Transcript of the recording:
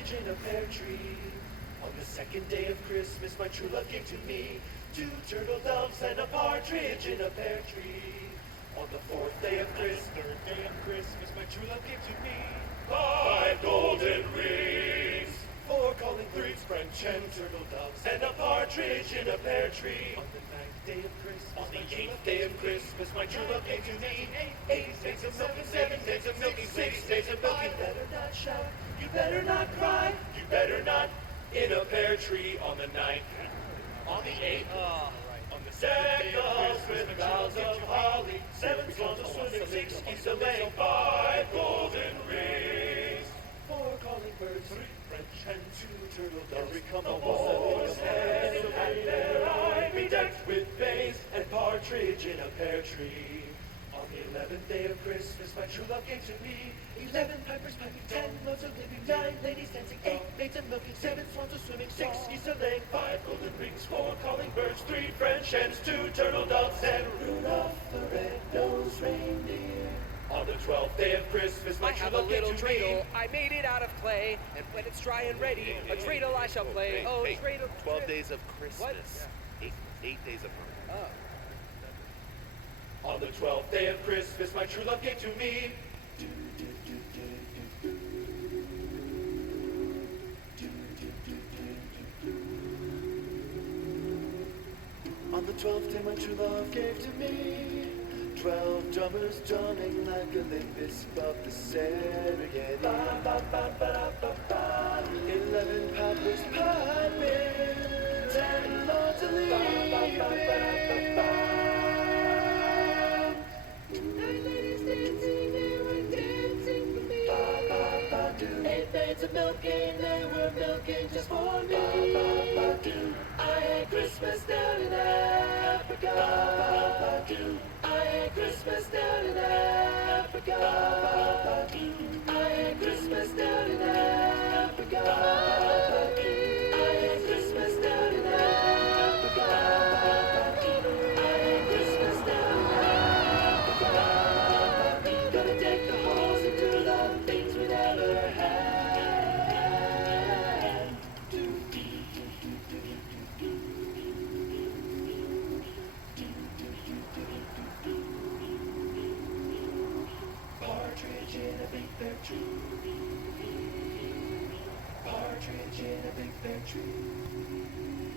partridge in a pear tree. On the second day of Christmas, my true love gave to me 2 turtle doves and a partridge in a pear tree. On the 4th day of Christmas, 3rd day of Christmas, my true love gave to me 5 golden rings, 4 calling birds, French and turtle doves, and a partridge in a pear tree. On the 9th day of Christmas, on the 8th day of Christmas, my true love gave to me 8 days of milking, 7 days of milking, 6 days of milking. You better not shout, you better not cry, you better not in a pear tree. On the 9th, on the 8th, on the 7th with boughs of holly, 7 swans a swimming, 6 geese a laying, 5 golden rings, 4 calling birds, 3 French and 2 turtle doves. Here come the boys, and their eye bedecked with bays and partridge in a pear tree. On the 11th day of Christmas, my true love gave to me 11 pipers piping, 10 loaves of living, 9 ladies dancing, 8 maids a milking, 7 swans a swimming, 6 geese a laying, 5 golden rings, 4 calling birds, 3 French hens, 2 turtle doves, and Rudolph the red-nosed reindeer. On the 12th day of Christmas, my true love gave to me. I made it out of clay, and when it's dry and ready, a dreidel I shall play. Dreidel. 12 days of Christmas. What? 8 days of Christmas. On the 12th day of Christmas, my true love gave to me. On the 12th day, my true love gave to me 12 drummers drumming like Olympus above the Serengeti. 11 pipers piping, 10 lords a leaping, 9 ladies dancing, they were dancing for me. 8 maids a milking, they were milking just for me. I had Christmas down in Africa. I had Christmas down in Africa. I had Christmas down in Africa. I had Christmas down in Africa. I had Christmas down in Africa. Gonna take the horse and do the things we never had. Partridge in a big pear tree. Partridge in a big pear tree.